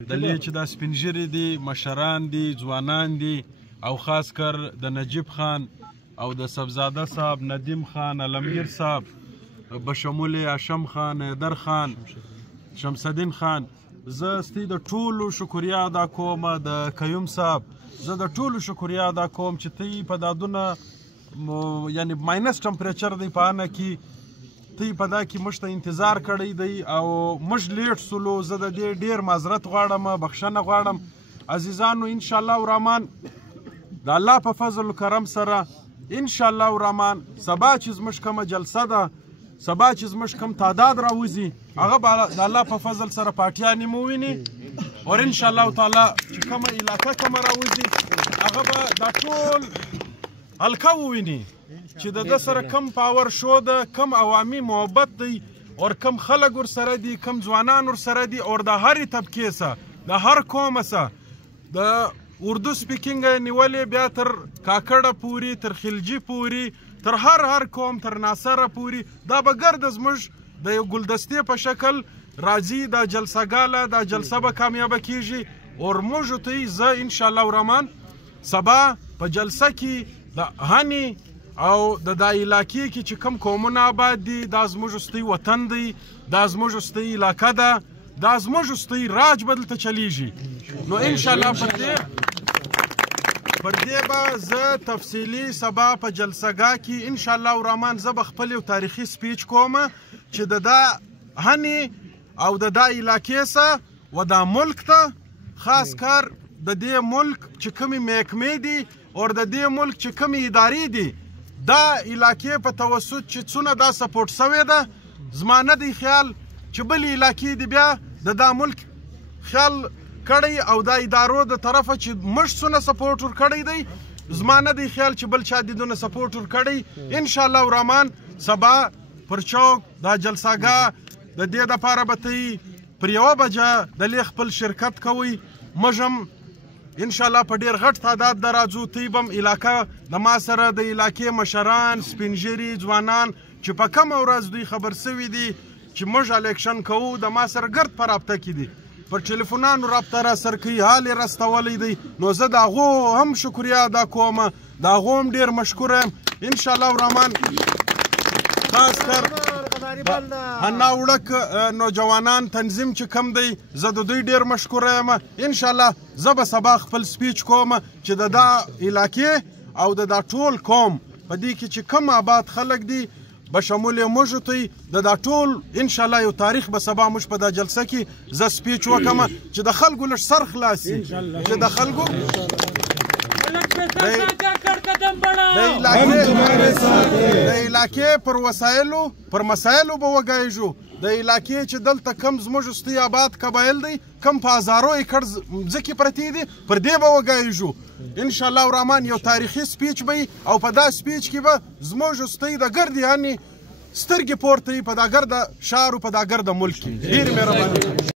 دلې چې دا سپین ږیري دي مشران دي ځوانان دي او خاص کر د نجیب خان او د صفزاده صاحب ندیم خان علمگیر صاحب بشمول هاشم خان حیدر خان شمس الدین خان زه ستی د ټولو شکریا ادا کوم د قیوم صاحب زه د ټولو شکریا ادا کوم چې تی په دادونه یعنی ماینس ټمپریچر دی په انه کې تی په دا کې موږ ته انتظار کړی دی او موږ لیټ سولو زه د دې ډیر معذرت غواړم بخښنه غواړم عزیزانو ان شاء الله الرحمن د الله په فضل و کرم سره ان شاء الله الرحمن سبا چې زموږ کومه جلسه ده سبا چې زموږ کوم تعداد راوځي هغه به د الله په فضل سره پاټیانې مو ویني او ان شاء الله تعالی چې کومه علاقه کومه راوځي هغه به دا ټول حلقه وویني چې د ده سره کم پاور شو ده کم عوامي محبت دی او کم خلک ورسره دي کم ځوانان ورسره دي او د هرې طبقې سه د هر قومه سه د اردو سپیکینګ نیولې بیا تر کاکړه پورې تر خلجي پورې تر هر قوم تر ناصره پورې دا به ګرده زموږ د یو ګلدستې په شکل راځي دا جلسهګاله دا جلسه به کامیابه کیږي او موږ ته زه ان شاء الله الرحمن سبا په جلسه کې د هني او د دا علاقې کې چې کوم قومونه آباد دي دا زموږ ستی وطن دی دا زموږ ستی علاقه ده دا زموږ ستی راج به دلته چلیږي نو ان شاء الله پر دې به زه تفصیلي سبا په جلسهګاه کې ان شاء الله الرحمن زه به خپل یو تاریخي سپیچ کوم چې د دا هني او د دا علاقې سه و دا ملک ته خاص کار د دې ملک چې کومې محکمې دي او د دې ملک چې کومې ادارې دي دا علاقې په توسط چې څونه دا سپورټ شوې ده زما نه دی خیال چې بلې علاقې دي بیا د دا ملک خیال کړی او دا ادارو د طرفه چې موږ څونه سپورټ ورکړی دی زما نه دی خیال چې بل چا دې دونه سپورټ ورکړی ان شاء الله الرحمن سبا پر چوک دا جلسهګاه د دې دپاره به تی پر یوه بجه دلې خپل شرکت کوئ موږ هم ان شاء الله په ډیر غټ تعداد د راځو تی بم علاقه د ما سره د علاقې مشران سپین ږیري ځوانان چې په کومه ورځ دوی خبر سوي دي چې موږ الیکشن کوو د ما سره ګرد په رابطه کې دي پر ټلیفونانو رابطه را سره کوي حال یې رستولی دی نو زه د هغو هم شکریا ادا کوم د هغو هم ډیر مشکوره یم ان شاء الله الرحمن خاص کر هنا وړک نوجوانان تنظیم چې کم دی زه د دوی ډیر مشکوره یم ان شاء الله زه به سبا خپل سپیچ کوم چې د دا علاقې او د دا ټول قوم په دې کې چې کم آباد خلک دي بشمول موږ ته د دا ټول ان شاء الله یو تاریخ به سبا موږ په دا جلسه کې زه سپیچ وکم چې د خلکو لږ سر خلاصي چې د خلکو د علاقې پر وسایلو پر مسایلو به وګایږو د علاقې چې دلته کم زموږ ستی آباد قبایل دی کم په هزارو ایکړ ځمکې پرتې دي پر دې به وګایږو ان شاء الله الرحمن یو تاریخي سپیچ به او په دا سپیچ کې به زموږ ستی د ګرد یعنی سترګې پورته وي په دا ګرده ښار او په دا ګرده ملک کې ډېرې مهرباني